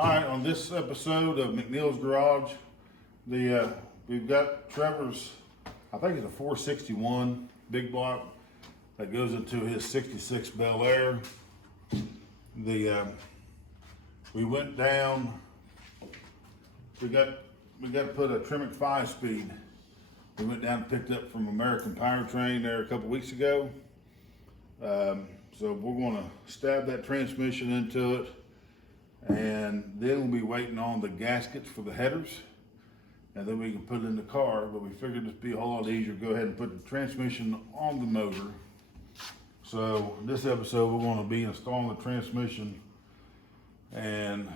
All right, on this episode of McNeil's Garage, we've got Trevor's, I think it's a 461 big block that goes into his 66 Bel Air. We went down. We got to put a Tremec 5-speed. We went down and picked up from American Powertrain there a couple weeks ago. So we're going to stab that transmission into it, and then we'll be waiting on the gaskets for the headers, and then we can put it in the car. But we figured it'd be a whole lot easier to go ahead and put the transmission on the motor. So this episode we're going to be installing the transmission and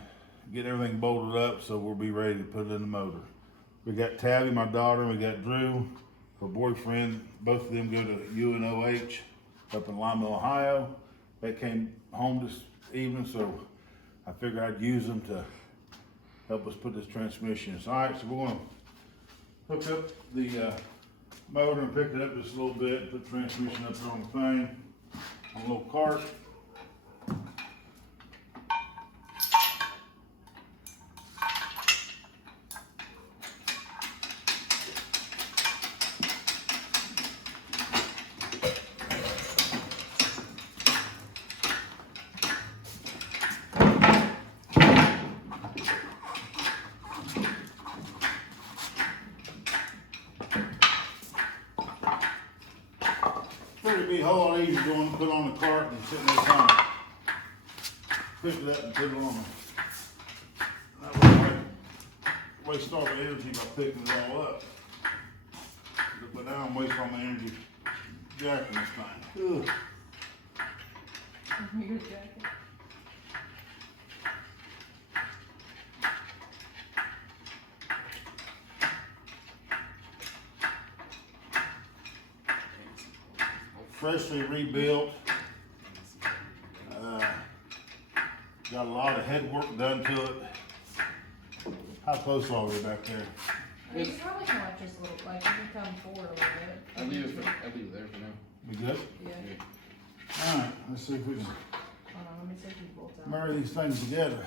get everything bolted up, so we'll be ready to put it in the motor. We got Tabby, my daughter, and we got Drew, her boyfriend. Both of them go to UNOH up in Lima, Ohio. They came home this evening, so I figured I'd use them to help us put this transmission in. So, all right, so we're going to hook up the motor and pick it up just a little bit and put the transmission up there on the thing, on a little cart. It'd be a whole lot easier going to put on the cart and sitting there trying to pick it up and put it on. That way I waste all the energy by picking it all up. But now I'm wasting all my energy jacking this thing. Ugh. Your jacket. Freshly rebuilt. Got a lot of head work done to it. How close are we back there? You probably can like just a little, like you can come forward a little bit. I'll leave it there for now. We good? Yeah. All right, let's see if we can Hold on, let me see if you bolt out. marry these things together.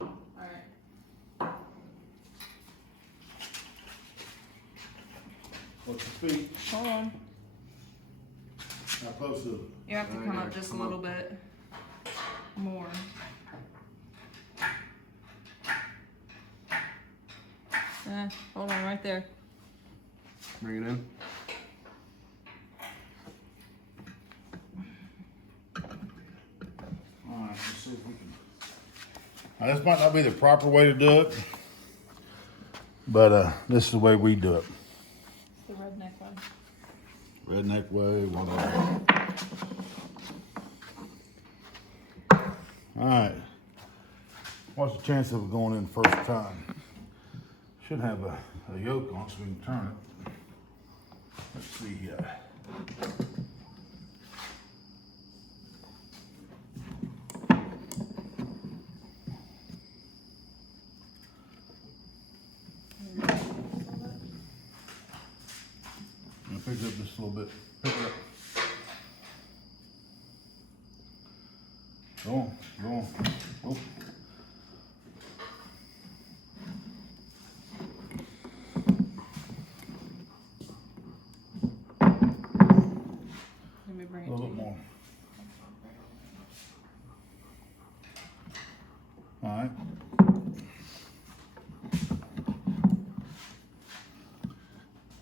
Alright. What's the speed? Hold on. How close is it? You have to come up just a little bit more. Hold on right there. Bring it in. All right, let's see if we can. Now, this might not be the proper way to do it, but this is the way we do it. The redneck one. Redneck way, whatever. All right. What's the chance of it going in first time? Should have a yoke on so we can turn it. Let's see here. I'm gonna pick it up just a little bit. Pick it up. Go on, go on. Oh. Let me bring A it little to bit you. more. All right.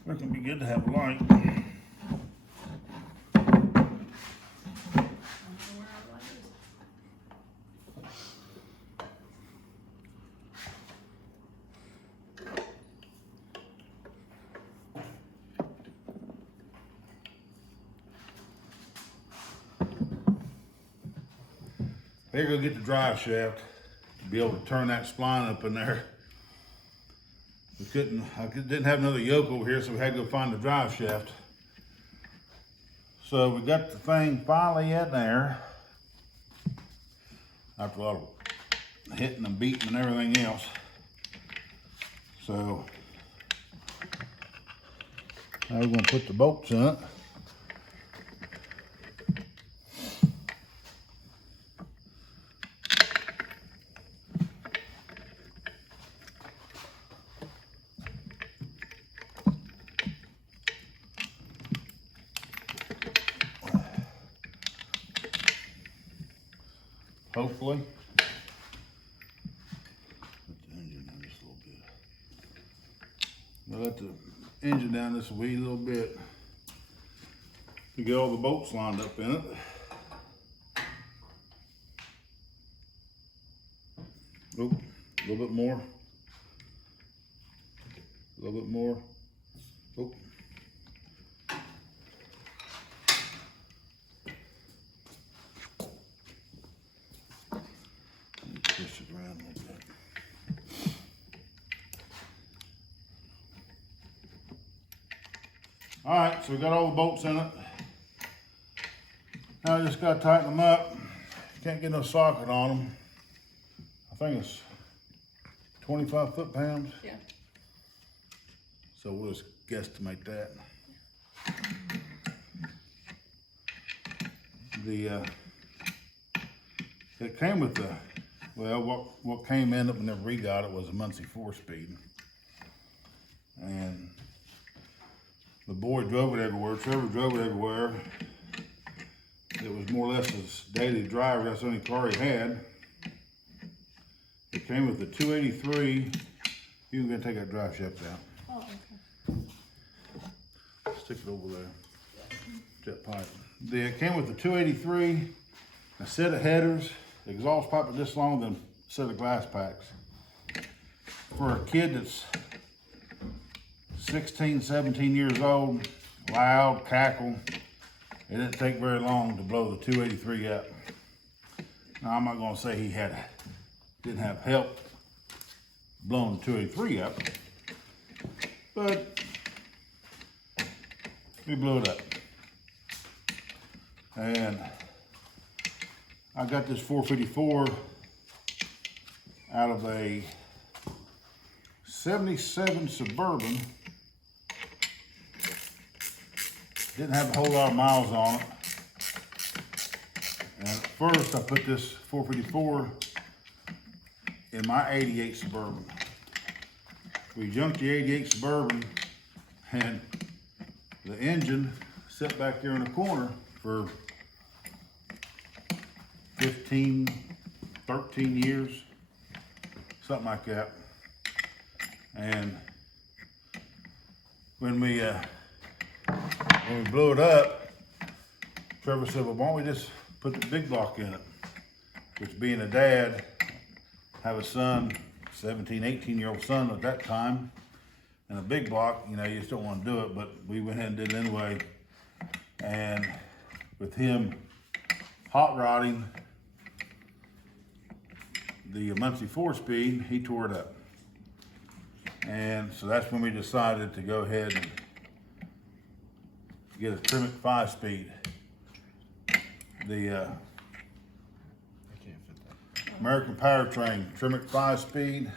It can be good to have light. Here, go get the drive shaft to be able to turn that spline up in there. I didn't have another yoke over here, so we had to go find the drive shaft. So we got the thing finally in there after a lot of hitting and beating and everything else. So now we're gonna put the bolts in it. hopefully. Put the engine down just a little bit. We'll let the engine down just a wee little bit to get all the bolts lined up in it. Oh, a little bit more. A little bit more. Oh. Push it around a little bit. All right, so we got all the bolts in it. Now I just gotta tighten them up. Can't get no socket on them. I think it's 25 foot-pounds. Yeah. So we'll just guesstimate that. It came with the, well, what came in it whenever we got it was a Muncie 4-speed. And the boy drove it everywhere, Trevor drove it everywhere. It was more or less his daily driver, that's the only car he had. It came with the 283. You can take that drive shaft out. Oh, okay. Stick it over there. Jet pipe. It came with the 283, a set of headers, exhaust pipe this long, then a set of glass packs. For a kid that's 16, 17 years old, loud, cackle, it didn't take very long to blow the 283 up. Now I'm not gonna say he didn't have help blowing the 283 up, but we blew it up. And I got this 454 out of a 77 Suburban. Didn't have a whole lot of miles on it. And at first I put this 454 in my 88 Suburban. We junked the 88 Suburban and the engine sat back there in the corner for 15, 13 years, something like that. And when we blew it up, Trevor said, well, why don't we just put the big block in it? Which, being a dad, have a son, 17, 18-year-old son at that time, and a big block, you know, you just don't want to do it, but we went ahead and did it anyway. And with him hot rodding the Muncie 4-speed, he tore it up. And so that's when we decided to go ahead and get a Tremec 5-speed. The I can't fit that. American Powertrain Tremec 5-speed.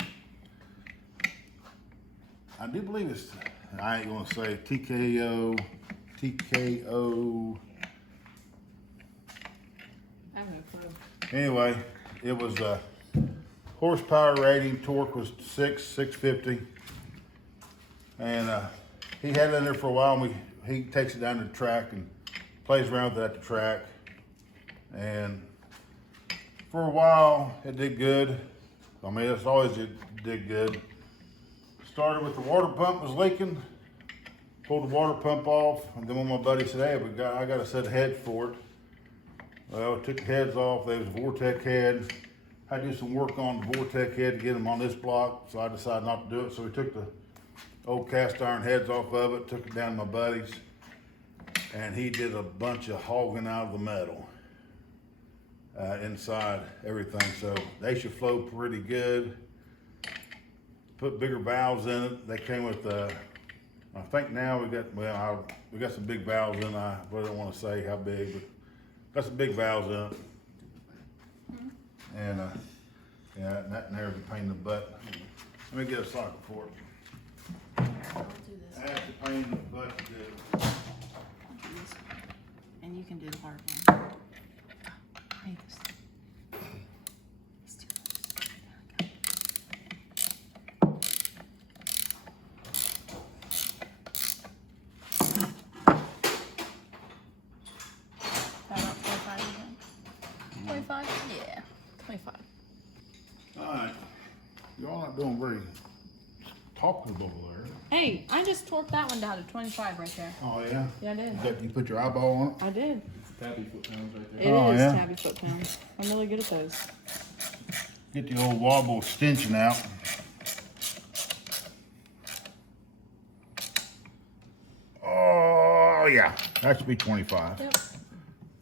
I do believe it's, I ain't gonna say TKO. I have no clue. Anyway, it was horsepower rating, torque was 650. And he had it in there for a while, and he takes it down to the track and plays around with it at the track. And for a while, it did good. I mean, it's always did good. Started with the water pump was leaking, pulled the water pump off, and then when my buddy said, hey, I got a set of heads for it. Well, took the heads off, there was a Vortec head. I did some work on the Vortec head to get them on this block, so I decided not to do it. So we took the old cast iron heads off of it, took it down to my buddy's, and he did a bunch of hogging out of the metal inside everything. So they should flow pretty good. Put bigger valves in it. They came with, I think now we got some big valves in. I don't want to say how big, but got some big valves in it. And yeah, that and there's a pain in the butt. Let me get a socket for it. I'll do this. That's a pain in the butt to do. I'll do this one. And you can do the hard one. I hate this thing. It's too close. There we go. About 25 again. 25? Yeah. 25. y'all not doing very talkable there. Hey, I just torqued that one down to 25 right there. Oh yeah? Yeah, I did. You put your eyeball on it? I did. Tabby foot pounds right It there. Oh, is yeah? tabby foot pounds. I'm really good at those. Get the old wobble extension out. Oh yeah, that should be 25. Yep.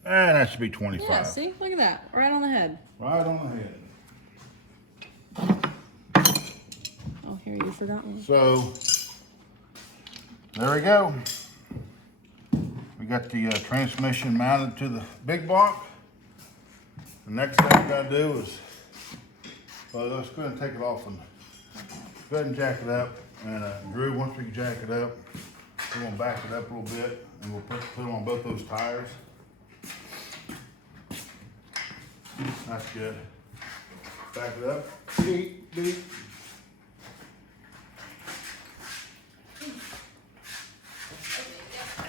And that should be 25. Yeah, see? Look at that. Right on the head. Right on the head. Oh, here, you forgot one. So, there we go. We got the transmission mounted to the big block. The next thing we gotta do is, well, let's go ahead and take it off and go ahead and jack it up. And Drew, once we jack it up, we're gonna back it up a little bit and we'll put it on both those tires. That's good. Back it up. Beep, beep.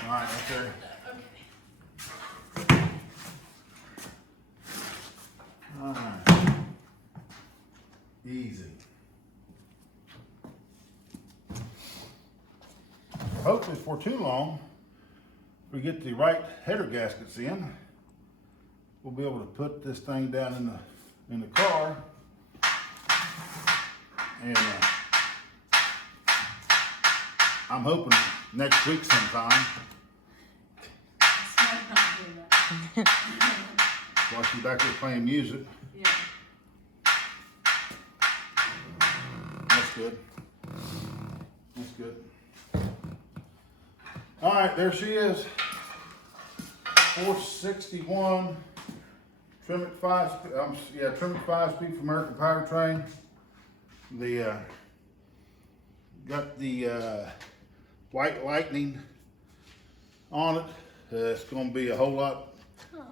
All right, right there. All right. Easy. Hopefully for too long, if we get the right header gaskets in, we'll be able to put this thing down in the car. And I'm hoping next week sometime. While she's back there playing music. Yeah. That's good. That's good. All right, there she is. 461. Trim at 5. Trim at 5 speed for American Powertrain. The got the white lightning on it. It's going to be a whole lot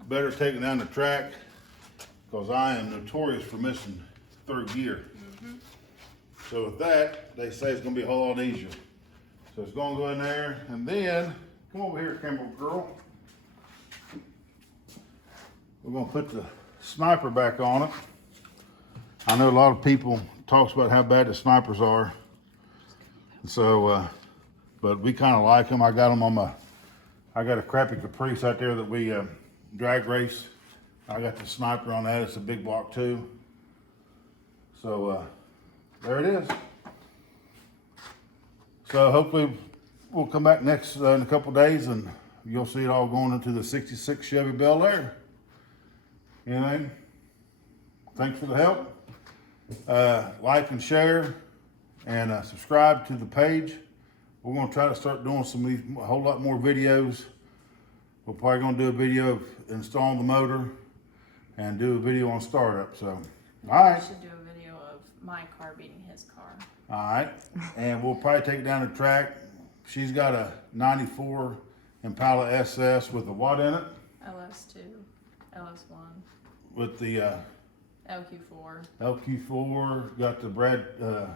better taking down the track because I am notorious for missing third gear. So with that, they say it's going to be a whole lot easier. So it's going to go in there, and then come over here, camera girl. We're going to put the sniper back on it. I know a lot of people talks about how bad the snipers are. So, but we kind of like them. I got them on I got a crappy Caprice out there that we drag race. I got the sniper on that. It's a big block too. So there it is. So hopefully we'll come back next in a couple days and you'll see it all going into the 66 Chevy Bel Air. Anything? Thanks for the help. Like and share and subscribe to the page. We're going to try to start doing a whole lot more videos. We're probably going to do a video of installing the motor and do a video on startup. So, all right. I should do a video of my car beating his car. All right. And we'll probably take it down the track. She's got a 94 Impala SS with a what in it? LS2, LS1, With the LQ4. LQ4, got the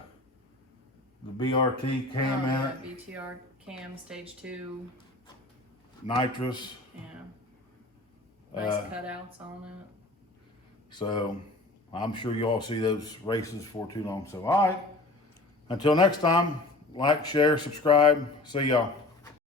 the BRT cam in it, BTR cam, stage 2. nitrous. Yeah. Nice cutouts on it. So I'm sure you all see those races for too long. So all right, until next time, like, share, subscribe. See y'all.